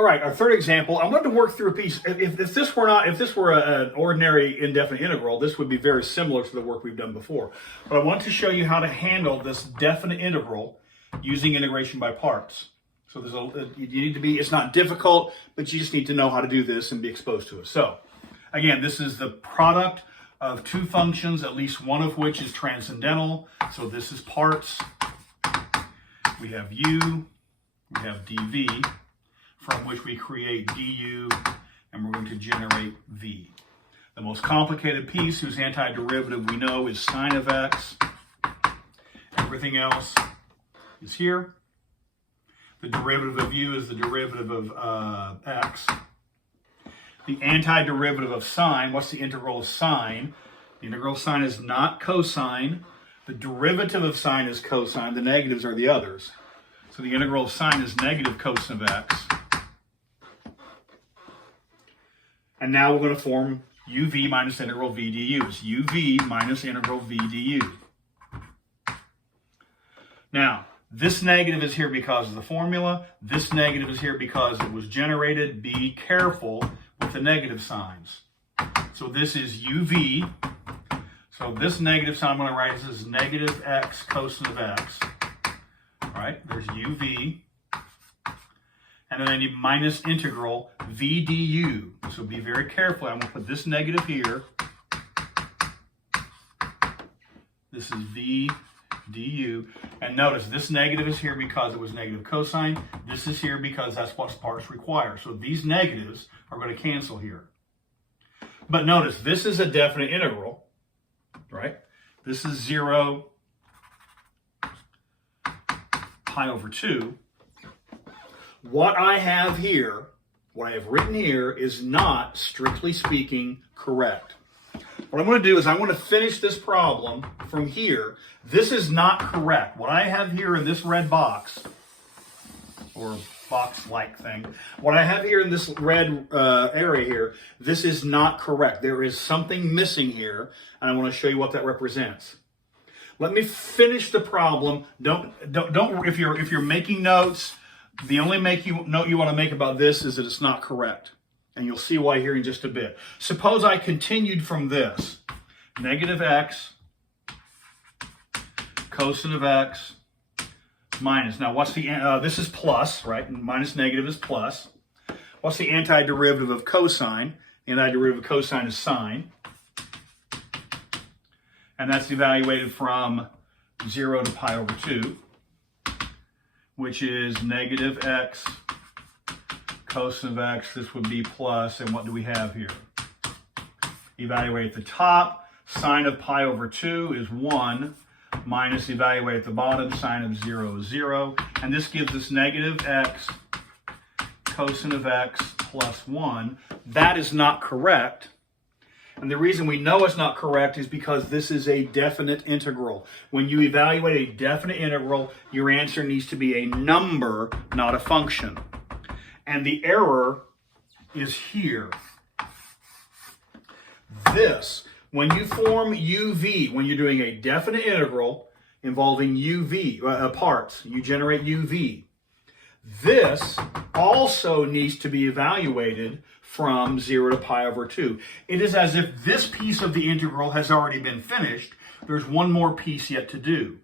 All right, our third example, I wanted to work through a piece. If this were an ordinary indefinite integral, this would be very similar to the work we've done before. But I want to show you how to handle this definite integral using integration by parts. So you need to be, it's not difficult, but you just need to know how to do this and be exposed to it. So again, this is the product of two functions, at least one of which is transcendental. So this is parts. We have u, we have dv, from which we create du, and we're going to generate v. The most complicated piece, whose antiderivative we know is sine of x. Everything else is here. The derivative of u is the derivative of x. The antiderivative of sine, what's the integral of sine? The integral of sine is not cosine. The derivative of sine is cosine. The negatives are the others. So the integral of sine is negative cosine of x. And now we're going to form uv minus integral v du. It's uv minus integral v du. Now, this negative is here because of the formula. This negative is here because it was generated. Be careful with the negative signs. So this is uv. So this negative sign I'm going to write this is negative x cosine of x. All right, there's uv. And then I need minus integral v du. So be very careful. I'm going to put this negative here. This is v du. And notice this negative is here because it was negative cosine. This is here because that's what parts require. So these negatives are going to cancel here. But notice this is a definite integral, right? This is 0 pi over 2. What I have here, what I have written here, is not, strictly speaking, correct. What I'm going to do is I'm going to finish this problem from here. This is not correct. What I have here in this red box, or box-like thing, what I have here in this red area here, this is not correct. There is something missing here, and I want to show you what that represents. Let me finish the problem. Don't. If you're making notes, the only note you want to make about this is that it's not correct. And you'll see why here in just a bit. Suppose I continued from this. Negative x cosine of x minus. Now what's the, this is plus, right? And minus negative is plus. What's the antiderivative of cosine? The antiderivative of cosine is sine. And that's evaluated from 0 to pi over 2. Which is negative x cosine of x. This would be plus, and what do we have here? Evaluate at the top, sine of pi over 2 is 1, minus evaluate at the bottom, sine of 0 is 0. And this gives us negative x cosine of x plus 1. That is not correct. And the reason we know it's not correct is because this is a definite integral. When you evaluate a definite integral, your answer needs to be a number, not a function. And the error is here. This, when you form uv, when you're doing a definite integral involving uv, parts, you generate uv. This also needs to be evaluated from 0 to pi over 2. It is as if this piece of the integral has already been finished. There's one more piece yet to do.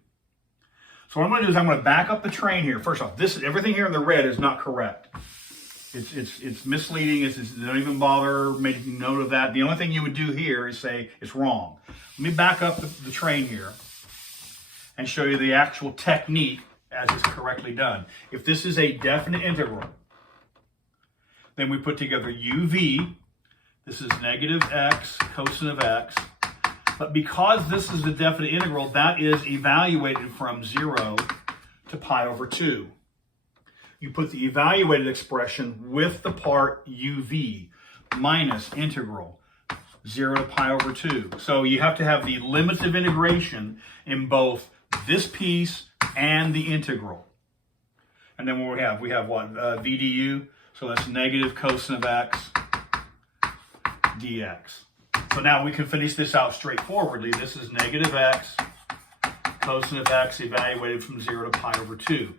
So what I'm going to do is I'm going to back up the train here. First off, everything here in the red is not correct. It's misleading. Don't even bother making note of that. The only thing you would do here is say it's wrong. Let me back up the train here and show you the actual technique as it's correctly done. If this is a definite integral, then we put together uv. This is negative x cosine of x. But because this is a definite integral, that is evaluated from 0 to pi over 2. You put the evaluated expression with the part uv minus integral 0 to pi over 2. So you have to have the limits of integration in both this piece and the integral. And then what we have what? V du. So that's negative cosine of x dx. So now we can finish this out straightforwardly. This is negative x cosine of x evaluated from 0 to pi over 2.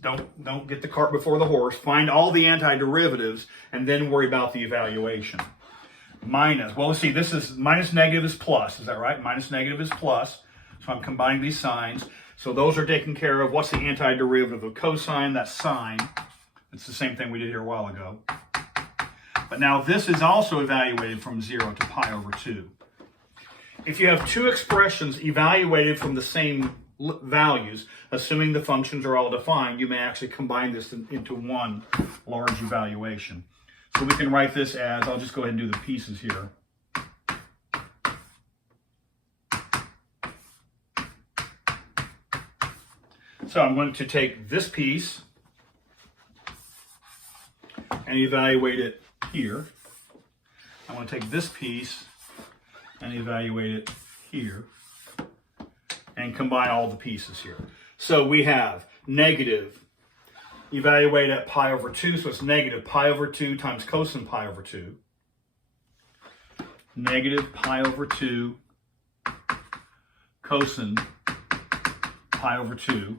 don't get the cart before the horse. Find all the antiderivatives and then worry about the evaluation. Minus, well, let's see, this is minus negative is plus. Is that right? Minus negative is plus. So I'm combining these signs. So those are taken care of. What's the antiderivative of cosine? That's sine. It's the same thing we did here a while ago. But now this is also evaluated from 0 to pi over 2. If you have two expressions evaluated from the same values, assuming the functions are all defined, you may actually combine this into one large evaluation. So we can write this as, I'll just go ahead and do the pieces here. So I'm going to take this piece and evaluate it here. I'm going to take this piece and evaluate it here and combine all the pieces here. So we have negative, evaluate at pi over 2, so it's negative pi over 2 times cosine pi over 2. Negative pi over 2 cosine pi over 2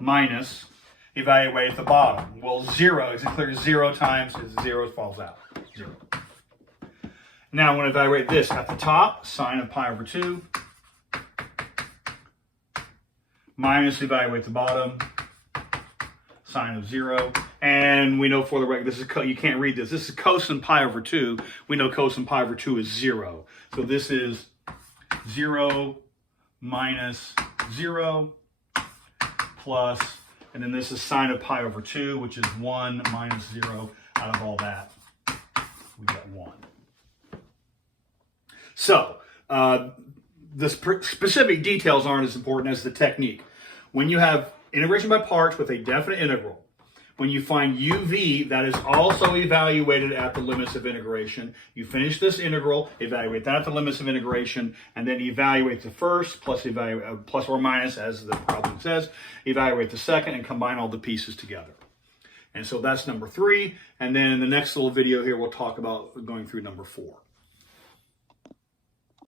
minus, evaluate at the bottom. Well, 0, is it clear? 0 times 0 falls out. 0. Now I'm going to evaluate this. At the top, sine of pi over 2 minus, evaluate the bottom, sine of 0. And we know for the record, this is you can't read this. This is cosine pi over 2. We know cosine pi over 2 is 0. So this is 0 minus 0 plus, and then this is sine of pi over 2, which is 1 minus 0. Out of all that, we get 1. So, the specific details aren't as important as the technique. When you have integration by parts with a definite integral, when you find uv, that is also evaluated at the limits of integration. You finish this integral, evaluate that at the limits of integration, and then evaluate the first, plus or minus, as the problem says, evaluate the second, and combine all the pieces together. And so that's number 3. And then in the next little video here, we'll talk about going through number 4.